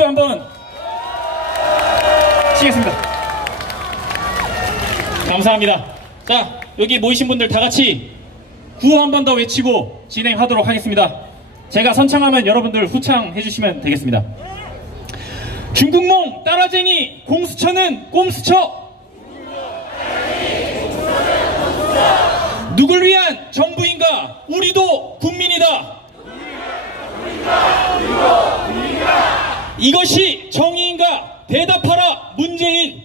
박수 한번 치겠습니다. 감사합니다. 자, 여기 모이신 분들 다 같이 구호 한 번 더 외치고 진행하도록 하겠습니다. 제가 선창하면 여러분들 후창해 주시면 되겠습니다. 중국몽 따라쟁이 공수처는 꼼수처, 누굴 위한 정부인가? 우리도 국민이다. 이것이 정의인가? 대답하라 문재인.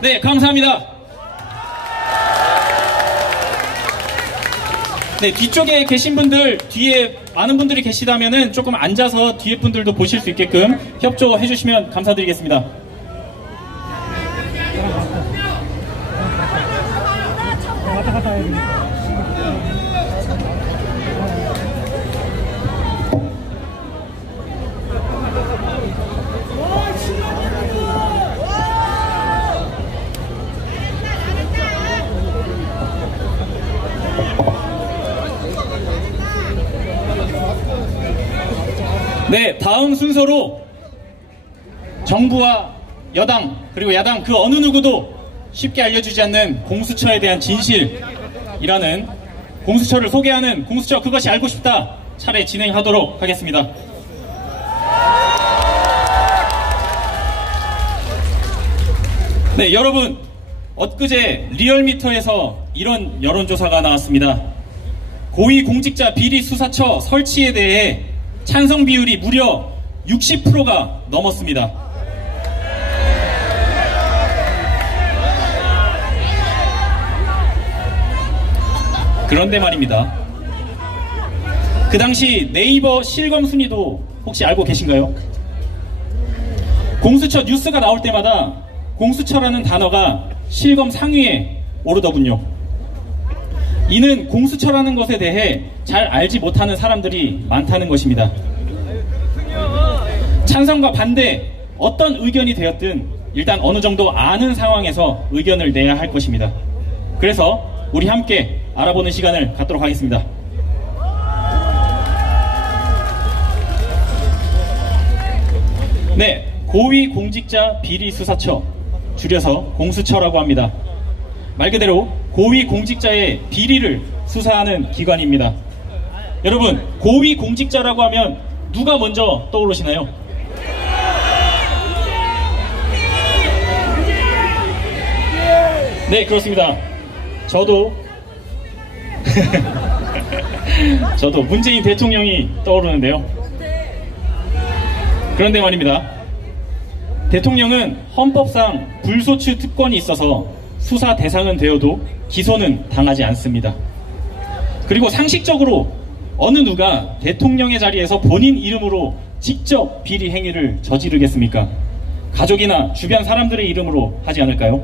네, 감사합니다. 네, 뒤쪽에 계신 분들, 뒤에 많은 분들이 계시다면은 조금 앉아서 뒤에 분들도 보실 수 있게끔 협조해 주시면 감사드리겠습니다. 네, 다음 순서로 정부와 여당 그리고 야당 그 어느 누구도 쉽게 알려주지 않는 공수처에 대한 진실이라는 공수처를 소개하는 공수처 그것이 알고 싶다 차례 진행하도록 하겠습니다. 네, 여러분, 엊그제 리얼미터에서 이런 여론조사가 나왔습니다. 고위공직자 비리수사처 설치에 대해 찬성 비율이 무려 60%가 넘었습니다. 그런데 말입니다. 그 당시 네이버 실검 순위도 혹시 알고 계신가요? 공수처 뉴스가 나올 때마다 공수처라는 단어가 실검 상위에 오르더군요. 이는 공수처라는 것에 대해 잘 알지 못하는 사람들이 많다는 것입니다. 찬성과 반대 어떤 의견이 되었든 일단 어느 정도 아는 상황에서 의견을 내야 할 것입니다. 그래서 우리 함께 알아보는 시간을 갖도록 하겠습니다. 네, 고위공직자 비리수사처, 줄여서 공수처라고 합니다. 말 그대로 고위공직자의 비리를 수사하는 기관입니다. 여러분, 고위공직자라고 하면 누가 먼저 떠오르시나요? 네, 그렇습니다. 저도 문재인 대통령이 떠오르는데요. 그런데 말입니다. 대통령은 헌법상 불소추 특권이 있어서 수사 대상은 되어도 기소는 당하지 않습니다. 그리고 상식적으로 어느 누가 대통령의 자리에서 본인 이름으로 직접 비리 행위를 저지르겠습니까? 가족이나 주변 사람들의 이름으로 하지 않을까요?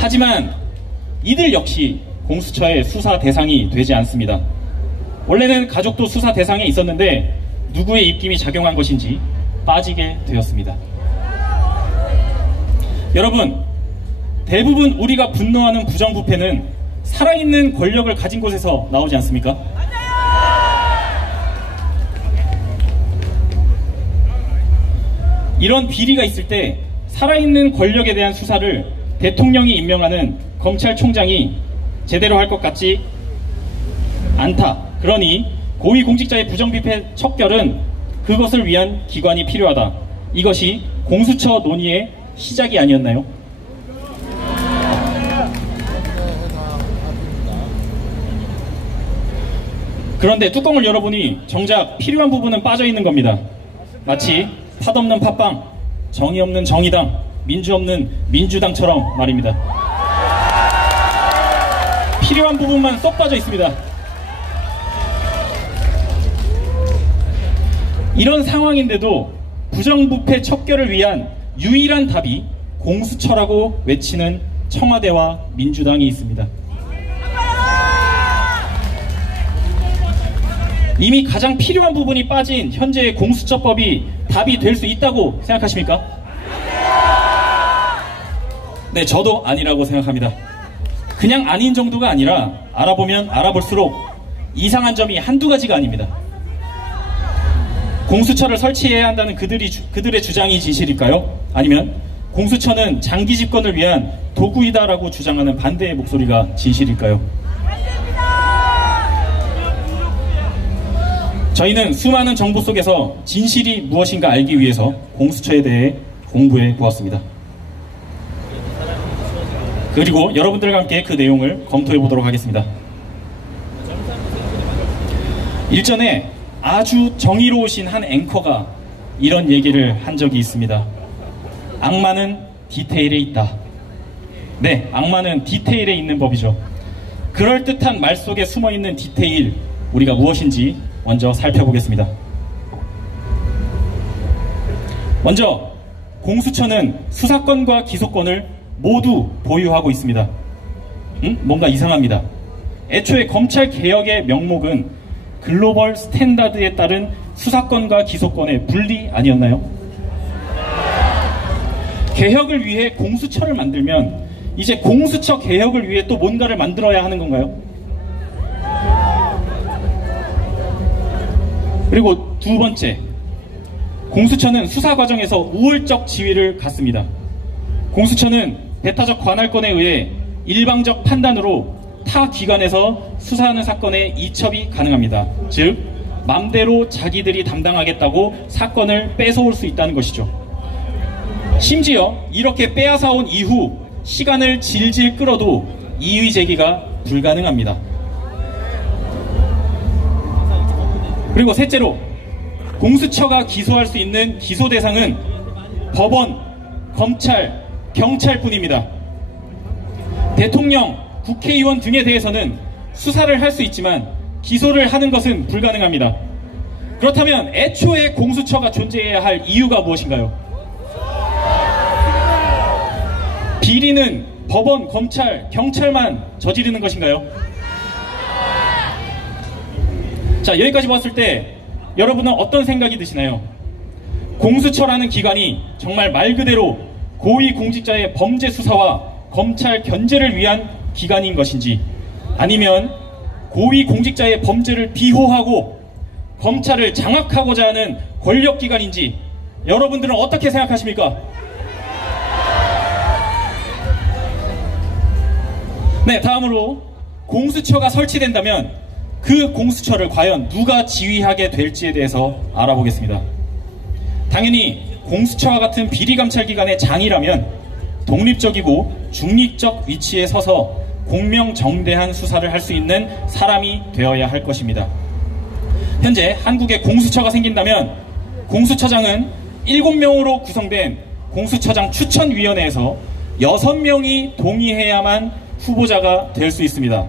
하지만 이들 역시 공수처의 수사 대상이 되지 않습니다. 원래는 가족도 수사 대상에 있었는데 누구의 입김이 작용한 것인지 빠지게 되었습니다. 여러분, 대부분 우리가 분노하는 부정부패는 살아있는 권력을 가진 곳에서 나오지 않습니까? 이런 비리가 있을 때 살아있는 권력에 대한 수사를 대통령이 임명하는 검찰총장이 제대로 할 것 같지 않다. 그러니 고위공직자의 부정부패 척결은 그것을 위한 기관이 필요하다. 이것이 공수처 논의의 시작이 아니었나요? 그런데 뚜껑을 열어보니 정작 필요한 부분은 빠져있는 겁니다. 마치 팥 없는 팥빵, 정의 없는 정의당, 민주 없는 민주당처럼 말입니다. 필요한 부분만 쏙 빠져 있습니다. 이런 상황인데도 부정부패 척결을 위한 유일한 답이 공수처라고 외치는 청와대와 민주당이 있습니다. 이미 가장 필요한 부분이 빠진 현재의 공수처법이 답이 될 수 있다고 생각하십니까? 네, 저도 아니라고 생각합니다. 그냥 아닌 정도가 아니라 알아보면 알아볼수록 이상한 점이 한두 가지가 아닙니다. 공수처를 설치해야 한다는 그들의 주장이 진실일까요? 아니면 공수처는 장기 집권을 위한 도구이다라고 주장하는 반대의 목소리가 진실일까요? 저희는 수많은 정보 속에서 진실이 무엇인가 알기 위해서 공수처에 대해 공부해 보았습니다. 그리고 여러분들과 함께 그 내용을 검토해 보도록 하겠습니다. 일전에 아주 정의로우신 한 앵커가 이런 얘기를 한 적이 있습니다. 악마는 디테일에 있다. 네, 악마는 디테일에 있는 법이죠. 그럴듯한 말 속에 숨어있는 디테일, 우리가 무엇인지 먼저 살펴보겠습니다. 먼저 공수처는 수사권과 기소권을 모두 보유하고 있습니다. 뭔가 이상합니다. 애초에 검찰개혁의 명목은 글로벌 스탠다드에 따른 수사권과 기소권의 분리 아니었나요? 개혁을 위해 공수처를 만들면 이제 공수처 개혁을 위해 또 뭔가를 만들어야 하는 건가요? 그리고 두 번째, 공수처는 수사 과정에서 우월적 지위를 갖습니다. 공수처는 배타적 관할권에 의해 일방적 판단으로 타 기관에서 수사하는 사건에 이첩이 가능합니다. 즉, 맘대로 자기들이 담당하겠다고 사건을 뺏어올 수 있다는 것이죠. 심지어 이렇게 빼앗아온 이후 시간을 질질 끌어도 이의 제기가 불가능합니다. 그리고 셋째로, 공수처가 기소할 수 있는 기소 대상은 법원, 검찰, 경찰뿐입니다. 대통령, 국회의원 등에 대해서는 수사를 할 수 있지만 기소를 하는 것은 불가능합니다. 그렇다면 애초에 공수처가 존재해야 할 이유가 무엇인가요? 비리는 법원, 검찰, 경찰만 저지르는 것인가요? 자, 여기까지 봤을 때 여러분은 어떤 생각이 드시나요? 공수처라는 기관이 정말 말 그대로 고위공직자의 범죄 수사와 검찰 견제를 위한 기관인 것인지, 아니면 고위공직자의 범죄를 비호하고 검찰을 장악하고자 하는 권력기관인지 여러분들은 어떻게 생각하십니까? 네, 다음으로 공수처가 설치된다면 그 공수처를 과연 누가 지휘하게 될지에 대해서 알아보겠습니다. 당연히 공수처와 같은 비리감찰기관의 장이라면 독립적이고 중립적 위치에 서서 공명정대한 수사를 할 수 있는 사람이 되어야 할 것입니다. 현재 한국에 공수처가 생긴다면 공수처장은 7명으로 구성된 공수처장 추천위원회에서 6명이 동의해야만 후보자가 될 수 있습니다.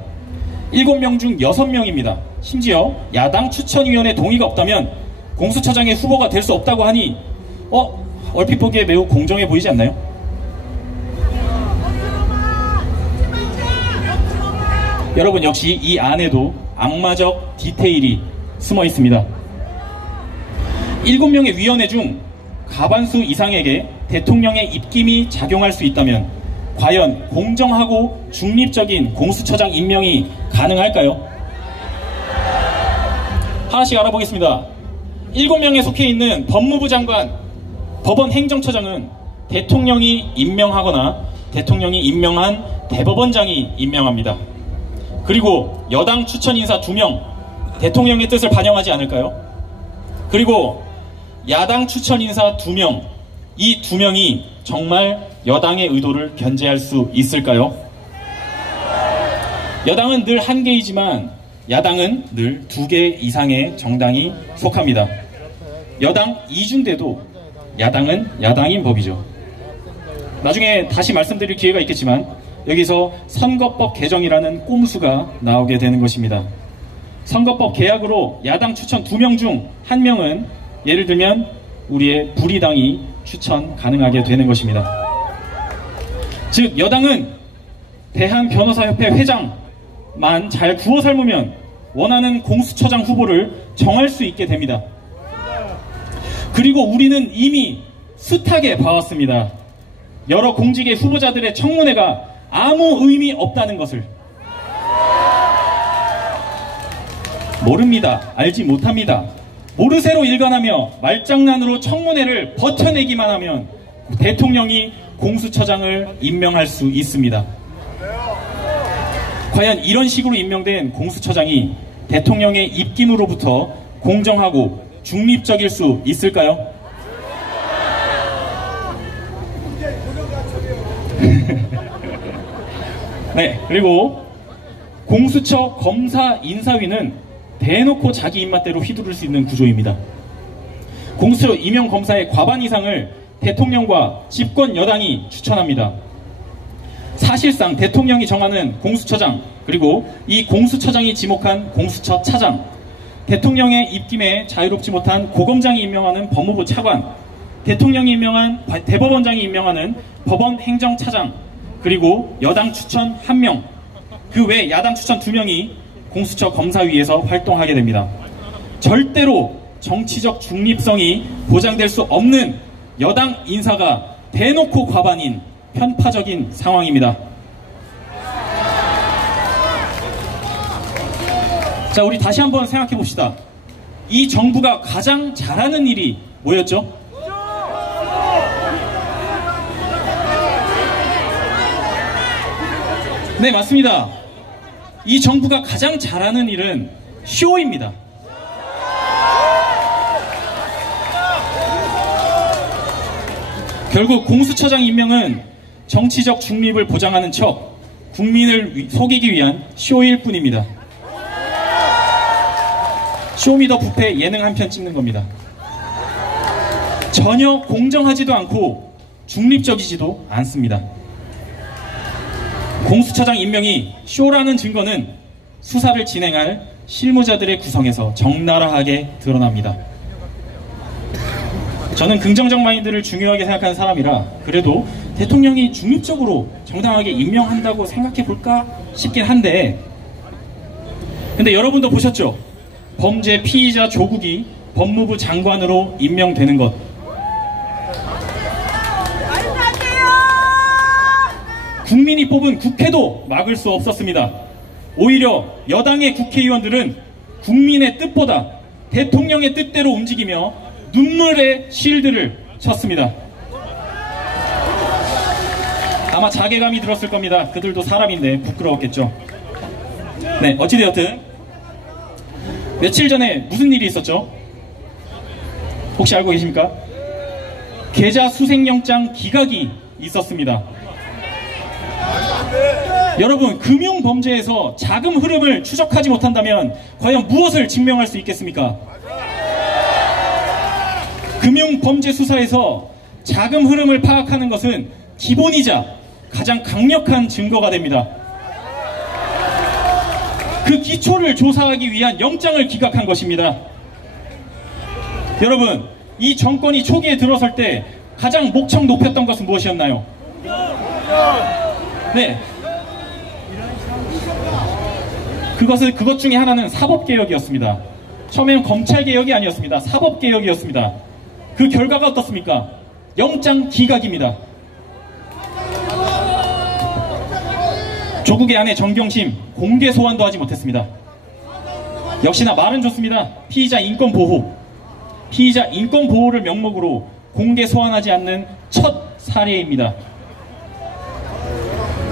7명 중 6명입니다. 심지어 야당 추천위원회 동의가 없다면 공수처장의 후보가 될 수 없다고 하니 얼핏 보기에 매우 공정해 보이지 않나요? 여러분, 역시 이 안에도 악마적 디테일이 숨어 있습니다. 7명의 위원회 중 과반수 이상에게 대통령의 입김이 작용할 수 있다면 과연 공정하고 중립적인 공수처장 임명이 가능할까요? 하나씩 알아보겠습니다. 7명에 속해 있는 법무부 장관, 법원 행정처장은 대통령이 임명하거나 대통령이 임명한 대법원장이 임명합니다. 그리고 여당 추천인사 2명, 대통령의 뜻을 반영하지 않을까요? 그리고 야당 추천인사 2명, 이 2명이 정말 여당의 의도를 견제할 수 있을까요? 여당은 늘 한 개이지만 야당은 늘 2개 이상의 정당이 속합니다. 여당 이중대도 야당은 야당인 법이죠. 나중에 다시 말씀드릴 기회가 있겠지만 여기서 선거법 개정이라는 꼼수가 나오게 되는 것입니다. 선거법 개혁으로 야당 추천 2명 중 1명은 예를 들면 우리의 불의당이 추천 가능하게 되는 것입니다. 즉, 여당은 대한변호사협회 회장만 잘 구워 삶으면 원하는 공수처장 후보를 정할 수 있게 됩니다. 그리고 우리는 이미 숱하게 봐왔습니다. 여러 공직의 후보자들의 청문회가 아무 의미 없다는 것을. 모릅니다. 알지 못합니다. 모르쇠로 일관하며 말장난으로 청문회를 버텨내기만 하면 대통령이 공수처장을 임명할 수 있습니다. 과연 이런 식으로 임명된 공수처장이 대통령의 입김으로부터 공정하고 중립적일 수 있을까요? 네, 그리고 공수처 검사 인사위는 대놓고 자기 입맛대로 휘두를 수 있는 구조입니다. 공수처 임용 검사의 과반 이상을 대통령과 집권 여당이 추천합니다. 사실상 대통령이 정하는 공수처장, 그리고 이 공수처장이 지목한 공수처 차장, 대통령의 입김에 자유롭지 못한 고검장이 임명하는 법무부 차관, 대통령이 임명한 대법원장이 임명하는 법원 행정차장, 그리고 여당 추천 1명, 그 외 야당 추천 2명이 공수처 검사위에서 활동하게 됩니다. 절대로 정치적 중립성이 보장될 수 없는 여당 인사가 대놓고 과반인 편파적인 상황입니다. 자, 우리 다시 한번 생각해 봅시다. 이 정부가 가장 잘하는 일이 뭐였죠? 네, 맞습니다. 이 정부가 가장 잘하는 일은 쇼입니다. 결국 공수처장 임명은 정치적 중립을 보장하는 척 국민을 속이기 위한 쇼일 뿐입니다. 쇼미더 뷔페 예능 한 편 찍는 겁니다. 전혀 공정하지도 않고 중립적이지도 않습니다. 공수처장 임명이 쇼라는 증거는 수사를 진행할 실무자들의 구성에서 적나라하게 드러납니다. 저는 긍정적 마인드를 중요하게 생각하는 사람이라 그래도 대통령이 중립적으로 정당하게 임명한다고 생각해 볼까 싶긴 한데, 근데 여러분도 보셨죠? 범죄 피의자 조국이 법무부 장관으로 임명되는 것. 국민이 뽑은 국회도 막을 수 없었습니다. 오히려 여당의 국회의원들은 국민의 뜻보다 대통령의 뜻대로 움직이며 눈물의 실드를 쳤습니다. 아마 자괴감이 들었을 겁니다. 그들도 사람인데 부끄러웠겠죠. 네, 어찌되었든 며칠 전에 무슨 일이 있었죠? 혹시 알고 계십니까? 계좌 수색영장 기각이 있었습니다. 여러분, 금융범죄에서 자금 흐름을 추적하지 못한다면 과연 무엇을 증명할 수 있겠습니까? 금융범죄 수사에서 자금 흐름을 파악하는 것은 기본이자 가장 강력한 증거가 됩니다. 그 기초를 조사하기 위한 영장을 기각한 것입니다. 여러분, 이 정권이 초기에 들어설 때 가장 목청 높였던 것은 무엇이었나요? 네. 그것 중에 하나는 사법개혁이었습니다. 처음에는 검찰개혁이 아니었습니다. 사법개혁이었습니다. 그 결과가 어떻습니까? 영장 기각입니다. 조국의 아내 정경심 공개 소환도 하지 못했습니다. 역시나 말은 좋습니다. 피의자 인권 보호. 피의자 인권 보호를 명목으로 공개 소환하지 않는 첫 사례입니다.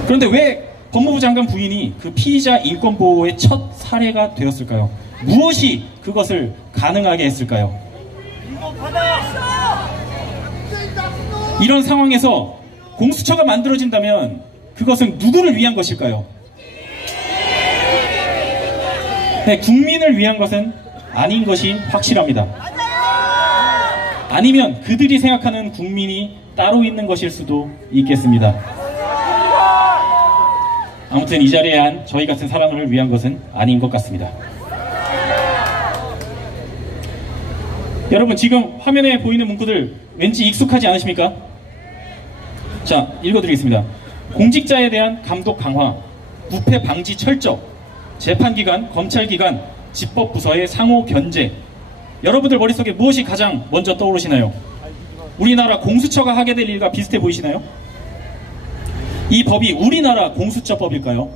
그런데 왜 법무부 장관 부인이 그 피의자 인권 보호의 첫 사례가 되었을까요? 무엇이 그것을 가능하게 했을까요? 이런 상황에서 공수처가 만들어진다면 그것은 누구를 위한 것일까요? 네, 국민을 위한 것은 아닌 것이 확실합니다. 아니면 그들이 생각하는 국민이 따로 있는 것일 수도 있겠습니다. 아무튼 이 자리에 한 저희 같은 사람을 위한 것은 아닌 것 같습니다. 여러분, 지금 화면에 보이는 문구들 왠지 익숙하지 않으십니까? 자, 읽어드리겠습니다. 공직자에 대한 감독 강화, 부패 방지 철저, 재판기관, 검찰기관, 집법부서의 상호 견제. 여러분들 머릿속에 무엇이 가장 먼저 떠오르시나요? 우리나라 공수처가 하게 될 일과 비슷해 보이시나요? 이 법이 우리나라 공수처법일까요?